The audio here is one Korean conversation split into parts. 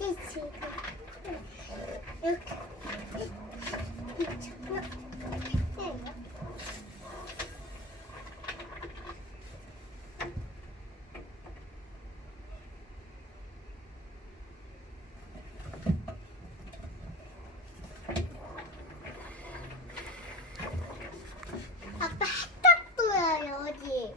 어디 지금 이렇게 있잖아. 네. 아빠 햇딱 보여요 어디?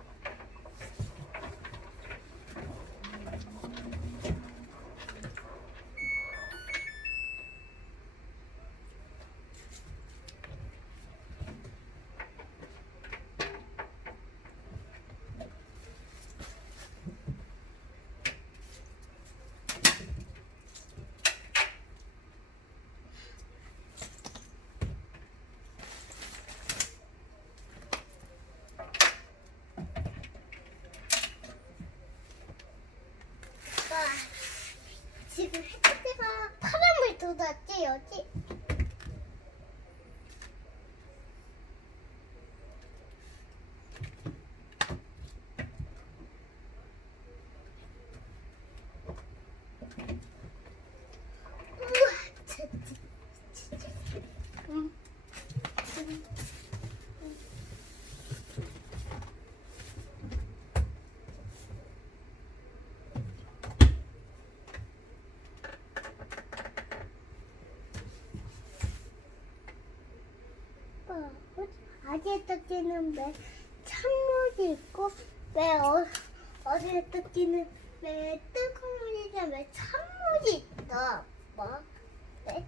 지금 햇빛가 파란불 돋았지 여기? 우와, 진짜. 응. 아재 토끼는 왜 찬물이 있고 왜 어제 토끼는 왜 뜨거운 물이냐 왜 찬물이 있어? 뭐? 왜?